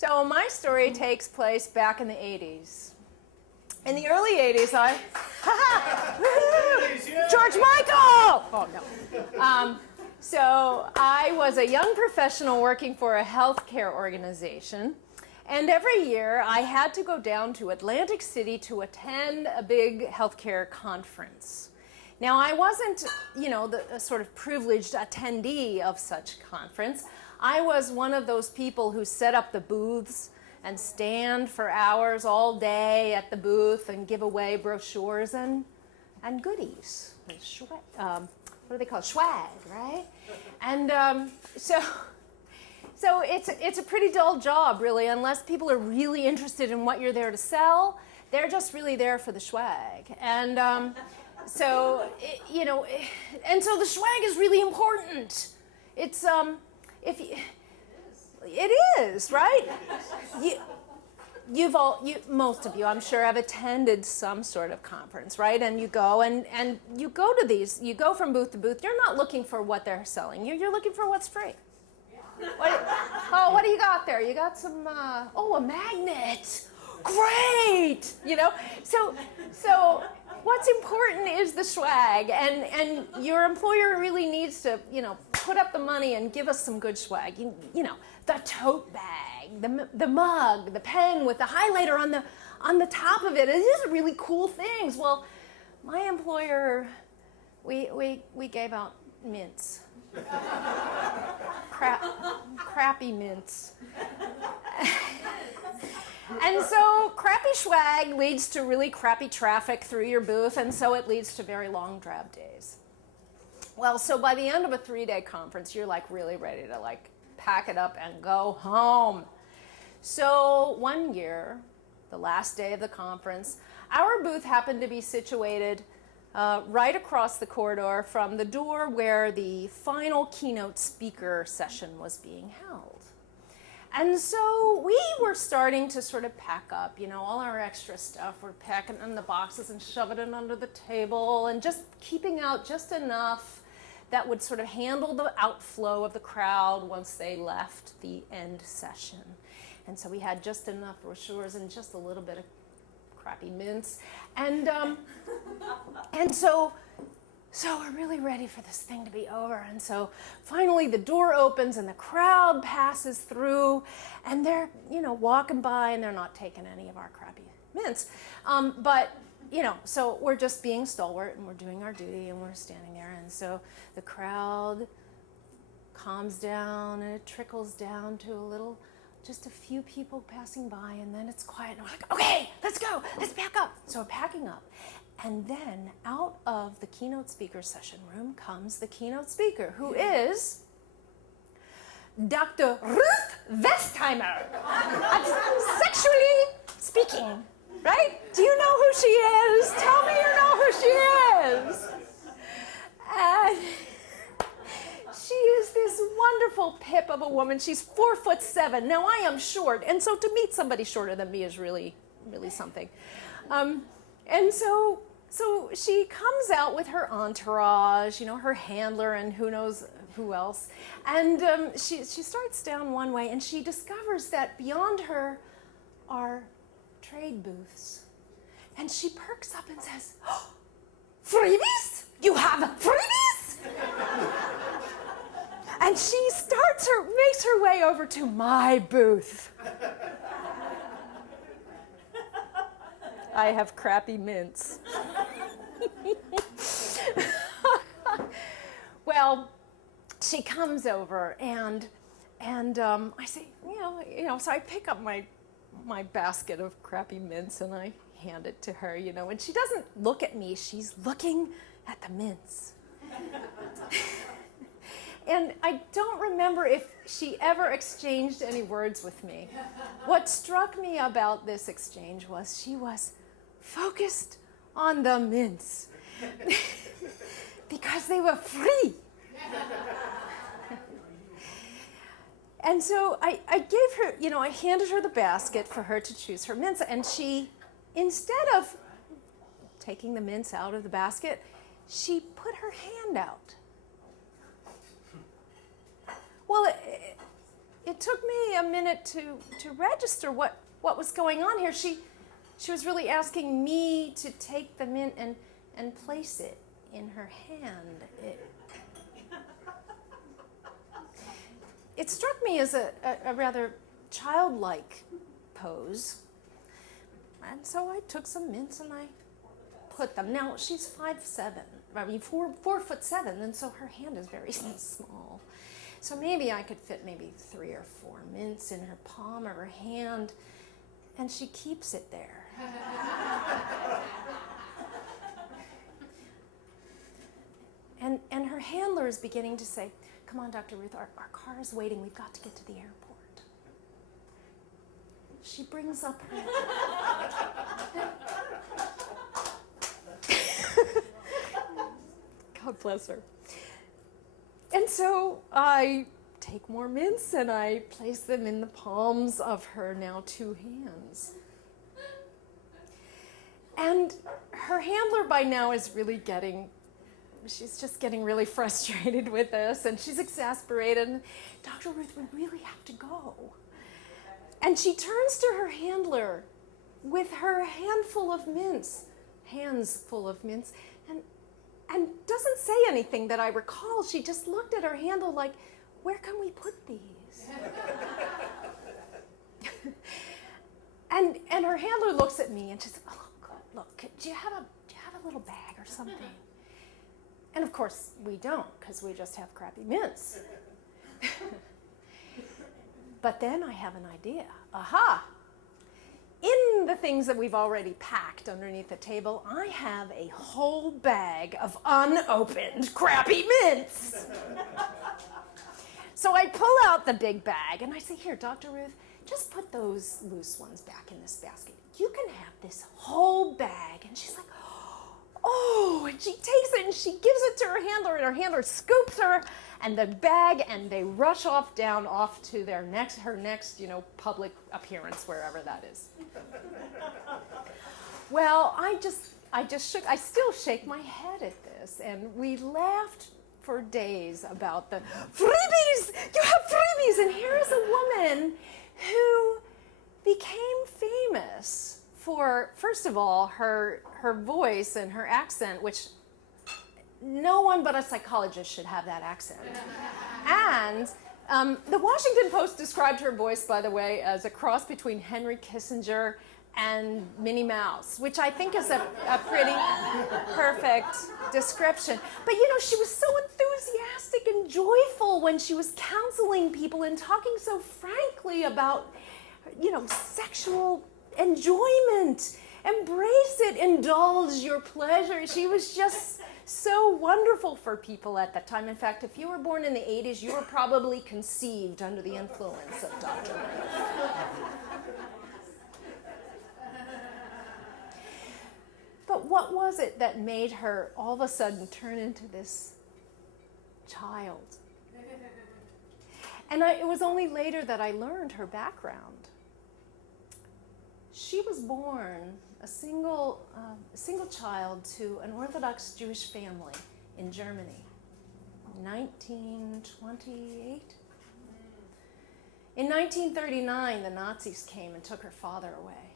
So my story takes place back in the 80s. In the early 80s, George Michael! Oh, no. So I was a young professional working for a healthcare organization. And every year I had to go down to Atlantic City to attend a big healthcare conference. Now I wasn't, the sort of privileged attendee of such conference. I was one of those people who set up the booths and stand for hours all day at the booth and give away brochures and goodies. What do they call it? Swag, right? And so it's a pretty dull job, really, unless people are really interested in what you're there to sell. They're just really there for the swag. And and so the swag is really important. It's it is, right? Most of you, I'm sure, have attended some sort of conference, right? And you go and you go to these. You go from booth to booth. You're not looking for what they're selling. You're looking for what's free. What do you got there? You got some, a magnet. Great! So what's important is the swag, and your employer really needs to, put up the money and give us some good swag. The tote bag, the mug, the pen with the highlighter on the top of it. These are really cool things. Well, my employer, we gave out mints. Crappy mints. And so crappy swag leads to really crappy traffic through your booth, and so it leads to very long drab days. Well, so by the end of a 3-day conference, you're really ready to pack it up and go home. So one year, the last day of the conference, our booth happened to be situated right across the corridor from the door where the final keynote speaker session was being held. And so we were starting to sort of pack up, all our extra stuff. We're packing in the boxes and shoving it under the table and just keeping out just enough that would sort of handle the outflow of the crowd once they left the end session. And so we had just enough brochures and just a little bit of crappy mints. And so we're really ready for this thing to be over. And so finally the door opens and the crowd passes through, and they're, walking by, and they're not taking any of our crappy mints. So we're just being stalwart, and we're doing our duty, and we're standing there. And so the crowd calms down, and it trickles down to just a few people passing by, and then it's quiet, and we're like, okay, let's go, let's pack up. So we're packing up. And then out of the keynote speaker session room comes the keynote speaker, who is Dr. Ruth Westheimer, sexually speaking, right? Do you know who she is? Tell me you know who she is. And she is this wonderful pip of a woman. She's 4'7". Now I am short, and so to meet somebody shorter than me is really, really something. And so she comes out with her entourage, her handler and who knows who else. And she starts down one way, and she discovers that beyond her are trade booths. And she perks up and says, oh, freebies? You have freebies? And she makes her way over to my booth. I have crappy mints. Well, she comes over, and I say, so I pick up my basket of crappy mints and I hand it to her, and she doesn't look at me, she's looking at the mints. And I don't remember if she ever exchanged any words with me. What struck me about this exchange was she was focused on the mints because they were free. And so I gave her, I handed her the basket for her to choose her mints, and she, instead of taking the mints out of the basket, she put her hand out. Well, it took me a minute to register what was going on here. She was really asking me to take the mint and place it in her hand. It struck me as a rather childlike pose. And so I took some mints and I put them. Now, she's 5'7", 4'7", and so her hand is very small. So maybe I could fit maybe 3 or 4 mints in her palm of her hand, and she keeps it there. And her handler is beginning to say, "Come on, Dr. Ruth, our car is waiting. We've got to get to the airport." She brings up her... God bless her. And so I take more mints and I place them in the palms of her now 2 hands. And her handler by now is really she's just getting really frustrated with this, and she's exasperated. And, "Dr. Ruth, we really have to go." And she turns to her handler with her hands full of mints, and doesn't say anything that I recall. She just looked at her handler like, "Where can we put these?" and her handler looks at me and she's, "Oh, look, do you have a little bag or something?" And of course we don't, because we just have crappy mints. But then I have an idea. Aha! In the things that we've already packed underneath the table, I have a whole bag of unopened crappy mints. So I pull out the big bag and I say, "Here, Dr. Ruth, just put those loose ones back in this basket. You can have this whole bag." And she's like, "Oh," and she takes it and she gives it to her handler, and her handler scoops her and the bag, and they rush off to her next, public appearance, wherever that is. Well, I still shake my head at this, and we laughed for days about the freebies. You have freebies, and here is a woman who became famous for, first of all, her voice and her accent, which no one but a psychologist should have that accent. And the Washington Post described her voice, by the way, as a cross between Henry Kissinger and Minnie Mouse, which I think is a pretty perfect description. But she was so enthusiastic and joyful when she was counseling people and talking so frankly about, sexual enjoyment. Embrace it, indulge your pleasure. She was just so wonderful for people at that time. In fact, if you were born in the 80s, you were probably conceived under the influence of Dr. Ruth. But what was it that made her all of a sudden turn into this child? And it was only later that I learned her background. She was born a single child to an Orthodox Jewish family in Germany, 1928. In 1939, the Nazis came and took her father away.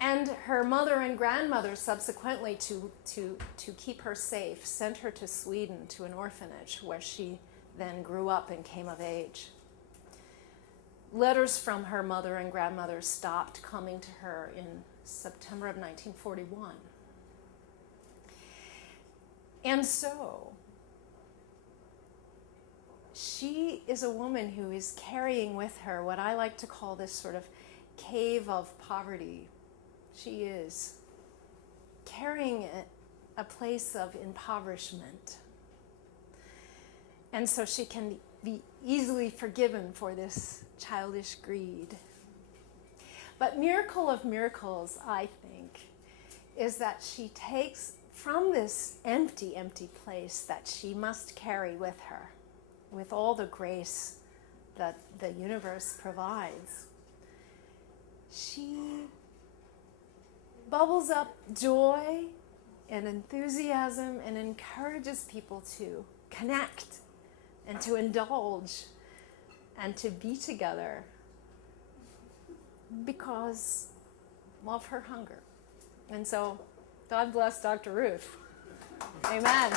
And her mother and grandmother subsequently, to keep her safe, sent her to Sweden to an orphanage where she then grew up and came of age. Letters from her mother and grandmother stopped coming to her in September of 1941. And so, she is a woman who is carrying with her what I like to call this sort of cave of poverty. She is carrying a place of impoverishment. And so she can be easily forgiven for this childish greed. But miracle of miracles, I think, is that she takes from this empty, empty place that she must carry with her, with all the grace that the universe provides. She bubbles up joy and enthusiasm and encourages people to connect and to indulge and to be together because of her hunger. And so, God bless Dr. Ruth. Amen.